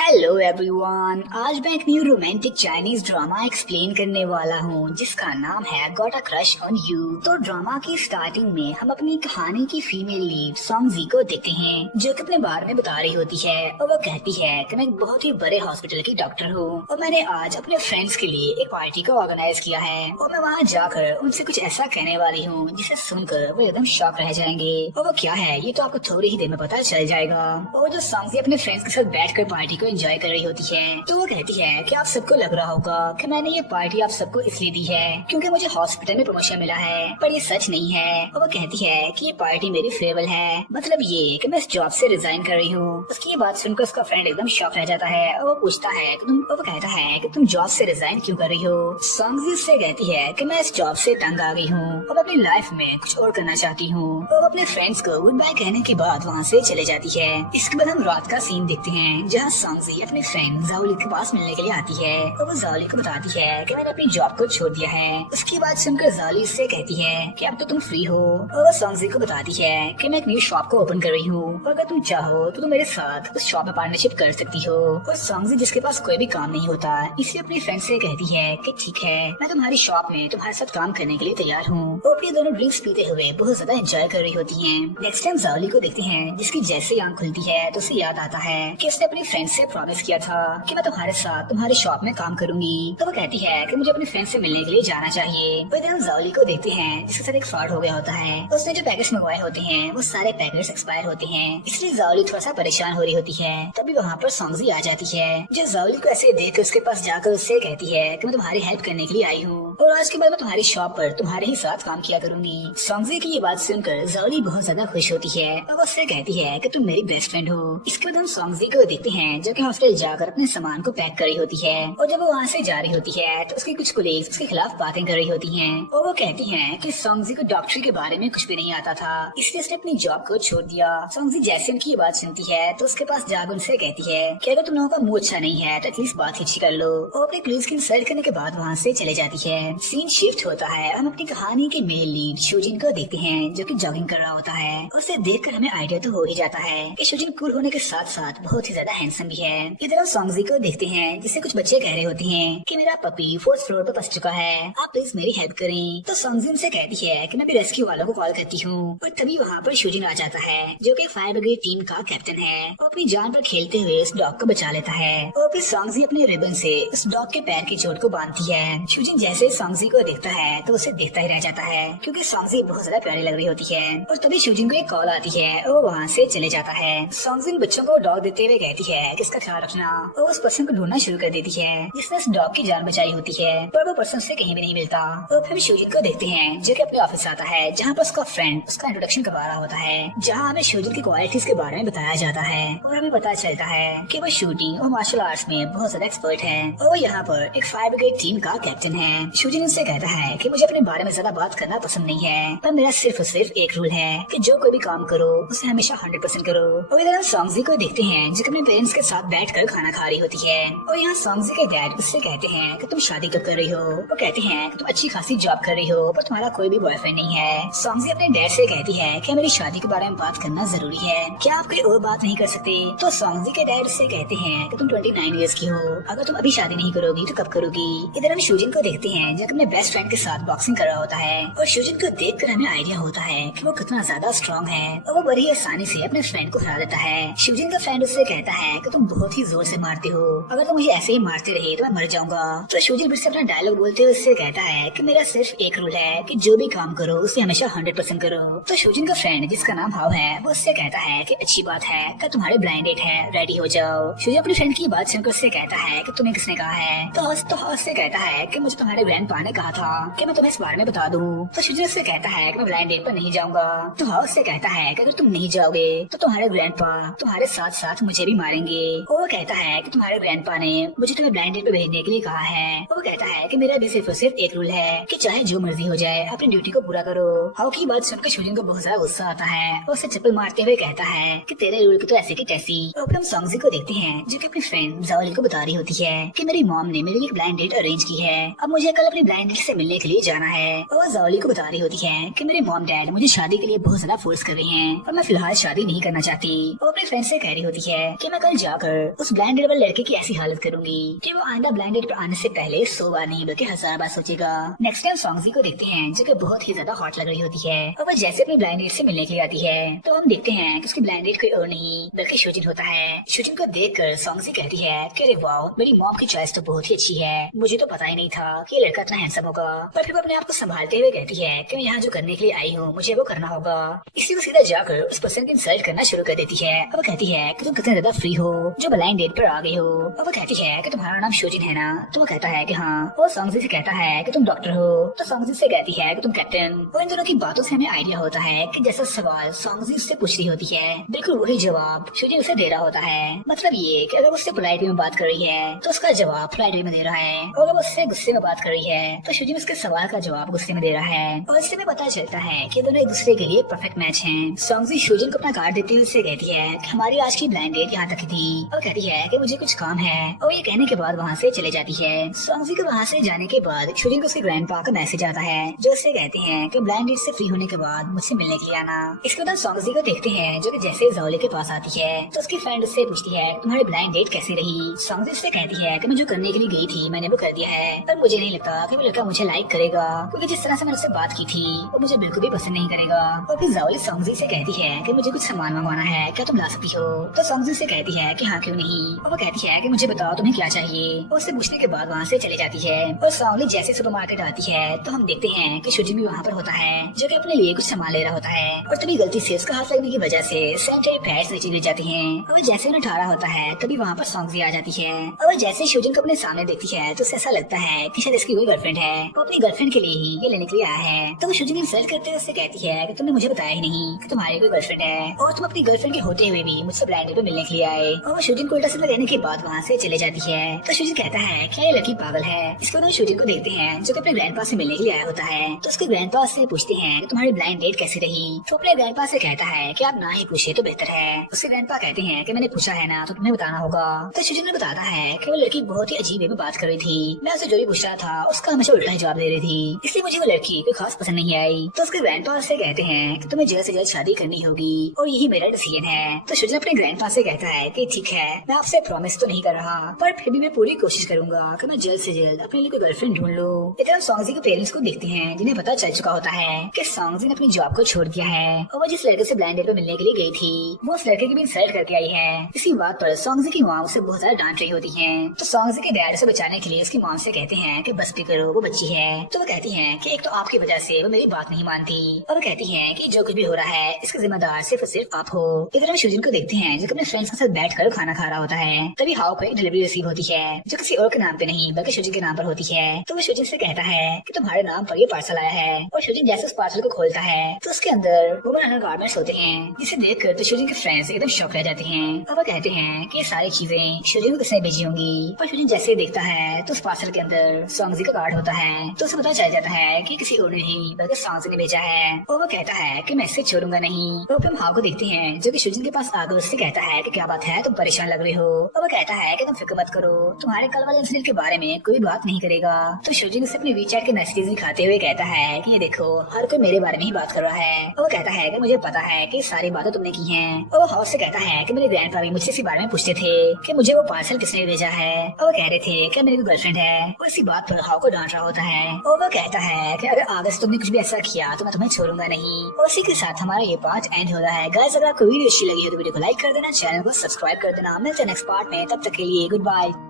Hello everyone, आज मैं एक new romantic Chinese drama explain करने वाला हूँ जिसका नाम है got a crush on you. तो ड्रामा की स्टार्टिंग में हम अपनी कहानी की फीमेल लीड सॉन्गजी को देखते हैं जो कि अपने बारे में बता रही होती है और वो कहती है कि मैं एक बहुत ही बड़े हॉस्पिटल की डॉक्टर हूँ और मैंने आज अपने फ्रेंड्स के लिए एक पार्टी को ऑर्गेनाइज किया है और मैं वहाँ जाकर उनसे कुछ ऐसा कहने वाली हूँ जिसे सुनकर वो एकदम शॉक रह जाएंगे। और वो क्या है ये तो आपको थोड़ी ही देर में पता चल जाएगा। और जो सॉन्गजी अपने फ्रेंड्स के साथ बैठकर पार्टी को एंजॉय कर रही होती है तो वो कहती है कि आप सबको लग रहा होगा कि मैंने ये पार्टी आप सबको इसलिए दी है क्योंकि मुझे हॉस्पिटल में प्रमोशन मिला है, पर ये सच नहीं है। और वो कहती है कि ये पार्टी मेरी फेयरवेल है, मतलब ये कि मैं इस जॉब से रिजाइन कर रही हूँ। उसकी ये बात सुनकर उसका फ्रेंड एकदम शॉक रह जाता है और वो पूछता है कि वो कहता है कि तुम जॉब से रिजाइन क्यों कर रही हो। सॉन्गजी उससे कहती है कि मैं इस जॉब से तंग आ गई हूँ और अपनी लाइफ में कुछ और करना चाहती हूँ। और अपने फ्रेंड्स को गुड बाय कहने के बाद वहाँ से चले जाती है। इसके बाद हम रात का सीन देखते हैं जहाँ सॉन्गजी अपने फ्रेंड जाओली के पास मिलने के लिए आती है और वो जाओली को बताती है कि मैंने अपनी जॉब को छोड़ दिया है। उसकी बात सुनकर जाओली उससे कहती है कि अब तो तुम फ्री हो और वो सॉन्गजी को बताती है कि मैं एक न्यू शॉप को ओपन कर रही हूँ और अगर तुम चाहो तो तुम मेरे साथ उस शॉप में पार्टनरशिप कर सकती हो। और सॉन्गजी जिसके पास कोई भी काम नहीं होता इसलिए अपनी फ्रेंड से कहती है कि ठीक है मैं तुम्हारी शॉप में तुम्हारे साथ काम करने के लिए तैयार हूँ। और अपनी दोनों ड्रिंक्स पीते हुए बहुत ज्यादा एंजॉय कर रही होती है। नेक्स्ट टाइम जाओली को देखते हैं जिसकी जैसे ही आंख खुलती है तो उसे याद आता है कि उसने अपनी फ्रेंड से प्रॉमिस किया था कि मैं तुम्हारे साथ तुम्हारी शॉप में काम करूंगी। तो वो कहती है कि मुझे अपने फ्रेंड से मिलने के लिए जाना चाहिए। वही दिन हम जाओली को देखते हैं जिसके साथ एक फ्रॉड हो गया होता है। उसने जो पैकेट्स मंगवाए होते हैं वो सारे पैकेट्स एक्सपायर होते हैं, इसलिए जाओली थोड़ा सा परेशान हो रही होती है। तभी वहाँ पर सॉन्गजी आ जाती है जो जाओली को ऐसे देख कर उसके पास जाकर उससे कहती है कि मैं तुम्हारी हेल्प करने के लिए आई हूँ और आज के बाद मैं तुम्हारी शॉप पर तुम्हारे ही साथ काम किया करूंगी। सॉन्गजी की ये बात सुनकर जाओली बहुत ज्यादा खुश होती है और वो उससे कहती है कि तुम मेरी बेस्ट फ्रेंड हो। इसके बाद हम सॉन्गजी को देखते हैं जो कि हॉस्पिटल जाकर अपने सामान को पैक कर रही होती है और जब वो वहाँ से जा रही होती है तो उसकी कुछ कोलीग्स उसके खिलाफ बातें कर रही होती हैं और वो कहती हैं कि सॉन्गजी को डॉक्टरी के बारे में कुछ भी नहीं आता था इसलिए उसने अपनी जॉब को छोड़ दिया। सॉन्गजी जैसे उनकी ये बात सुनती है तो उसके पास जाकर उनसे कहती है कि अगर तुम लोगों का मूड अच्छा नहीं है तो एटलीस्ट बात खींची कर लो और अपने कोलीग्स की इंसल्ट करने के बाद वहाँ से चले जाती है। सीन शिफ्ट होता है, हम अपनी कहानी के मेल लीड शूजिन को देखते हैं जो कि जॉगिंग कर रहा होता है और उसे देखकर हमें आइडिया तो हो ही जाता है कि शूजिन कूल होने के साथ साथ बहुत ही ज्यादा हैंडसम भी है। इधर हम सॉन्गजी को देखते हैं जिससे कुछ बच्चे कह रहे होते हैं कि मेरा पपी 4th फ्लोर पर फंस चुका है, आप प्लीज मेरी हेल्प करें। तो सॉन्गजी उनसे कहती है कि मैं भी रेस्क्यू वालों को कॉल करती हूँ और तभी वहाँ पर शूजिन आ जाता है जो कि फायर ब्रिगेड टीम का कैप्टन है और अपनी जान पर खेलते हुए उस डॉग को बचा लेता है और फिर सॉन्गजी अपने रिबन से उस डॉग के पैर की चोट को बांधती है। शूजिन जैसे सॉन्गजी को देखता है तो उसे देखता ही रह जाता है क्योंकि सॉन्गजी बहुत ज्यादा प्यारी लग रही होती है। और तभी शूजिन को एक कॉल आती है और वो वहाँ से चले जाता है। सॉन्गजी बच्चों को डॉग देते हुए कहती है कि इसका ख्याल रखना और उस पर्सन को ढूंढना शुरू कर देती है जिसने उस डॉग की जान बचाई होती है, पर वो पर्सन से कहीं भी नहीं मिलता। और फिर शूजिन को देखते हैं जो कि अपने ऑफिस आता है जहाँ पर उसका फ्रेंड उसका इंट्रोडक्शन करवा रहा होता है, जहाँ हमें शूजिन की क्वालिटीज के बारे में बताया जाता है और हमें पता चलता है कि वो शूटिंग और मार्शल आर्ट्स में बहुत ज्यादा एक्सपर्ट है और वो यहाँ पर एक फायर ब्रिगेड टीम का कैप्टन है। शूजिन उससे कहता है कि मुझे अपने बारे में ज्यादा बात करना पसंद नहीं है, पर मेरा सिर्फ और सिर्फ एक रूल है कि जो कोई भी काम करो उसे हमेशा 100% करो। और इधर हम सॉन्गजी को देखते हैं जो अपने पेरेंट्स के साथ बैठकर खाना खा रही होती है और यहाँ सॉन्गजी के डैड उससे कहते हैं कि तुम शादी कब कर रही हो। वो कहते हैं कि तुम अच्छी खासी जॉब कर रही हो पर तुम्हारा कोई भी बॉयफ्रेंड नहीं है। सॉन्गजी अपने डैड से कहती है कि मेरी शादी के बारे में बात करना जरूरी है, क्या आप कोई और बात नहीं कर सकते। तो सॉन्गजी के डैड उससे कहते हैं कि तुम 29 ईयर्स की हो, अगर तुम अभी शादी नहीं करोगी तो कब करोगी। इधर हम शूजिन को देखते हैं जो अपने बेस्ट फ्रेंड के साथ बॉक्सिंग कर रहा होता है और शूजिन को देखकर हमें आइडिया होता है कि वो कितना ज्यादा स्ट्रॉन्ग है और वो बड़ी आसानी से अपने फ्रेंड को हरा देता है। शूजिन का फ्रेंड उससे कहता है कि तुम बहुत ही जोर से मारते हो, अगर तुम मुझे ऐसे ही मारते रहे तो मैं मर जाऊंगा। तो शूजिन फिर से अपना डायलॉग बोलते हुए उससे कहता है कि मेरा सिर्फ एक रूल है कि जो भी काम करो उसे हमेशा 100% करो। तो शूजिन का फ्रेंड जिसका नाम भाव है वो उससे कहता है कि अच्छी बात है कि तुम्हारे ब्लाइंड डेट है, रेडी हो जाओ। शूजिन अपनी फ्रेंड की बात सुनकर उससे कहता है कि तुम्हें किसने कहा है। तो हौस से कहता है कि मुझे तुम्हारे ग्रैंडपा ने कहा था कि मैं तुम्हें इस बारे में बता दूं। तो शूजिन उससे कहता है कि मैं ब्लाइंड डेट पर नहीं जाऊंगा। तो हाउस से कहता है कि अगर तुम नहीं जाओगे तो तुम्हारे ग्रैंडपा तुम्हारे साथ साथ मुझे भी मारेंगे। और वो कहता है कि तुम्हारे ग्रैंडपा ने मुझे तुम्हें ब्लाइंड डेट पे भेजने के लिए कहा है। और वो कहता है कि मेरा भी सिर्फ और सिर्फ एक रूल है कि चाहे जो मर्जी हो जाए अपनी ड्यूटी को पूरा करो। हाउ की बात सुनकर शूजिन को बहुत ज्यादा गुस्सा आता है और उसे चप्पल मारते हुए कहता है कि तेरे रूल की तो ऐसे की तैसी। और फिर हम सॉन्गजी को देखते हैं जो कि अपनी फ्रेंड जाओली को बता रही होती है कि मेरी मॉम ने मेरे लिए एक ब्लाइंड डेट अरेंज की है, अब मुझे कल अपनी ब्लाइंड डेट से मिलने के लिए जाना है। और जाओली को बता रही होती है कि मेरे मॉम डैड मुझे शादी के लिए बहुत ज्यादा फोर्स कर रही हैं और मैं फिलहाल शादी नहीं करना चाहती। और अपने फ्रेंड से कह रही होती है कि मैं कल जाकर जाकर उस ब्लाइंड डेट वाले लड़के की ऐसी हालत करूंगी कि वो आइंदा ब्लाइंड डेट पर आने से पहले 100 बार नहीं बल्कि 1000 बार सोचेगा। नेक्स्ट टाइम सॉन्गजी को देखते हैं जो कि बहुत ही ज्यादा हॉट लग रही होती है और वो जैसे अपनी ब्लाइंड डेट से मिलने के लिए आती है तो हम देखते हैं कि उसकी ब्लाइंड डेट कोई और नहीं बल्कि शूजिन होता है। शूजिन को देखकर सॉन्गजी कहती है कि अरे वाह, मेरी मॉम की चॉइस तो बहुत ही अच्छी है, मुझे तो पता ही नहीं था कि ये लड़का इतना हैंडसम होगा। पर फिर वो अपने आप को संभालते हुए कहती है कि मैं यहाँ जो करने के लिए आई हूँ मुझे वो करना होगा। इसी को सीधा जाकर उस पर्सन की इंसल्ट करना शुरू कर देती है और वो कहती है कि तुम कितने ज्यादा फ्री हो जो ब्लाइंड डेट पर आ गई हो। और वो कहती है कि तुम्हारा नाम शूजिन है ना? तो वो कहता है कि हाँ। वो सॉन्गजी से कहता है कि तुम डॉक्टर हो, तो सॉन्गजी से कहती है कि तुम कैप्टन। और इन दोनों की बातों से हमें आइडिया होता है कि जैसा सवाल सॉन्गजी उससे पूछ रही होती है बिल्कुल वही जवाब शूजिन उसे दे रहा होता है। मतलब ये कि अगर उससे पोलाइट वे में बात कर रही है तो उसका जवाब पोलाइट वे में दे रहा है, और अगर वो उससे गुस्से में बात कर रही है तो शूजिन उसके सवाल का जवाब गुस्से में दे रहा है। और इससे हमें पता चलता है कि दोनों एक दूसरे के लिए परफेक्ट मैच हैं। सॉन्गजी शूजिन को अपना कार्ड देते हुए उससे कहती है कि हमारी आज की ब्लाइंड डेट यहाँ तक थी, और कहती है कि मुझे कुछ काम है, और ये कहने के बाद वहाँ से चले जाती है। सॉन्गजी को वहाँ से जाने के बाद शूजिन को उसके ग्रैंडपा का मैसेज आता है जो उससे कहते हैं कि ब्लाइंड डेट से फ्री होने के बाद मुझसे मिलने के लिए आना। इसके बाद सॉन्गजी को देखते हैं जो कि जैसे जाओले के पास आती है तो उसकी फ्रेंड उससे पूछती है तुम्हारी ब्लाइंड डेट कैसी रही। सॉन्गजी उससे कहती है कि मैं जो करने के लिए गई थी मैंने वो कर दिया है, पर मुझे नहीं लगता कि वो लड़का मुझे लाइक करेगा क्योंकि जिस तरह से मैंने उससे बात की थी वो मुझे बिल्कुल भी पसंद नहीं करेगा। और फिर जाओले सॉन्गजी से कहती है कि मुझे कुछ सामान मंगवाना है, क्या तुम ला सकती हो? तो सॉन्गजी से कहती है कि हाँ क्यों नहीं। और वो कहती है कि मुझे बताओ तुम्हें क्या चाहिए। और उससे पूछने के बाद वहाँ से चली जाती है। और सॉन्गली जैसे सुपरमार्केट आती है तो हम देखते हैं कि शूजिन भी वहाँ पर होता है जो कि अपने लिए कुछ सामान ले रहा होता है, और तभी गलती से उसका हाथ लगने की वजह से सैनिटरी पैड्स नीचे गिर जाती हैं। और जैसे उन्हें उठा रहा होता है तभी वहाँ पर सॉन्गजी आ जाती है। और जैसे शूजिन को अपने सामने देखती है तो उसे ऐसा लगता है कि शायद इसकी कोई गर्लफ्रेंड है, वो अपनी गर्लफ्रेंड के लिए ही ये लेने के लिए आया है। तो वो शूजिन की इंसल्ट करते हुए उससे कहती है कि तुमने मुझे बताया ही नहीं कि तुम्हारी कोई गर्लफ्रेंड है, और तुम अपनी गर्लफ्रेंड के होते हुए भी मुझसे ब्लाइंड डेट पे मिलने के लिए आए। और वो शूजिन को उल्टा सीधा कहने के बाद वहाँ से चले जाती है। तो शूजिन कहता है क्या ये लड़की पागल है। इसके बाद शूजिन को देखते हैं जो कि अपने ग्रैंडपा से मिलने के लिए आया होता है। तो उसके ग्रैंडपा से पूछते हैं कि तुम्हारी ब्लाइंड डेट कैसी रही। तो अपने ग्रैंडपा से कहता है कि आप ना ही पूछे तो बेहतर है। उसके ग्रैंडपा कहते हैं कि मैंने पूछा है ना तो तुम्हें बताना होगा। तो शूजिन ने बताता है कि वो लड़की बहुत ही अजीब वे में बात कर रही थी, मैं उसे जो भी पूछ रहा था उसका हमेशा उल्टा ही जवाब दे रही थी, इसलिए मुझे वो लड़की कोई खास पसंद नहीं आई। तो उसके ग्रैंडपा से कहते हैं कि तुम्हें जल्द से जल्द शादी करनी होगी और यही मेरा डिसीजन है। तो शूजिन अपने ग्रैंडपा से कहता है कि ठीक है, मैं आपसे प्रॉमिस तो नहीं कर रहा पर फिर भी मैं पूरी कोशिश करूंगा कि मैं जल्द से जल्द अपने लिए कोई गर्लफ्रेंड ढूंढ लूं। इधर हम सॉन्गजी के पेरेंट्स को देखते हैं जिन्हें पता चल चुका होता है कि सॉन्गजी ने अपनी जॉब को छोड़ दिया है और वो जिस लड़के से ब्लाइंड डेट पे मिलने के लिए गई थी वो उस लड़के की भी इंसल्ट करके आई है। इसी बात पर सॉन्गजी की माँ उसे बहुत ज्यादा डांट रही होती है। तो सॉन्गजी के डैड उसे बचाने के लिए उसकी माँ से कहते हैं कि बस भी करो, वो बच्ची है। तो वो कहती है कि एक तो आपकी वजह से वो मेरी बात नहीं मानती, और वो कहती है कि जो कुछ भी हो रहा है इसका जिम्मेदार सिर्फ और सिर्फ आप हो। इधर हम शूजिन को देखते हैं जो अपने फ्रेंड्स के साथ बैठकर खाना खा रहा होता है। तभी हाओ को एक डिलीवरी रिसीव होती है जो किसी और के नाम पे नहीं बल्कि शूजिन के नाम पर होती है। तो वो शूजिन से कहता है कि तुम्हारे नाम पर ये पार्सल आया है, और शूजिन जैसे उस पार्सल को खोलता है तो उसके अंदर वुमेन अंडरगारमेंट्स होते हैं, जिसे देखकर तो शूजिन के फ्रेंड्स एकदम शॉक रह जाते हैं। और वो कहते हैं कि ये सारी चीजें शूजिन को किसने भेजी होंगी। पर शूजिन जैसे देखता है तो उस पार्सल के अंदर सॉन्गजी का कार्ड होता है, तो उसे पता चल जाता है कि किसी और ने नहीं बल्कि सॉन्गजी ने भेजा है। और वो कहता है कि मैं इसे छोड़ूंगा नहीं। तो फिर हम हाओ को देखते हैं जो कि शूजिन के पास आकर उससे कहता है कि क्या बात है, तुम परेशान लग रहे हो। और वो कहता है कि तुम फिक्र मत करो, तुम्हारे कल वाले इंसिडेंट के बारे में कोई बात नहीं करेगा। तो शूजिन उसे अपने वीचैट के मैसेजेस दिखाते हुए कहता है कि ये देखो हर कोई मेरे बारे में ही बात कर रहा है। और वो कहता है कि मुझे पता है कि सारी बातें तुमने की हैं। और वो हाउ से कहता है कि मेरे ग्रैंडपा भी मुझसे इसी बारे में पूछते थे कि मुझे वो पार्सल किसने भेजा है, और वो कह रहे थे कि मेरी गर्लफ्रेंड है। और इसी बात पर हाउ को डांट रहा होता है। और वो कहता है कि अगर आगे से तुमने कुछ भी ऐसा किया तो मैं तुम्हें छोड़ूंगा नहीं। और इसी के साथ हमारा ये पार्ट एंड हो रहा है। गाइस अगर आपको वीडियो अच्छी लगी हो तो वीडियो को लाइक कर देना, चैनल को सब्सक्राइब कर देना। मिलते हैं नेक्स्ट पार्ट में, तब तक के लिए गुड बाय।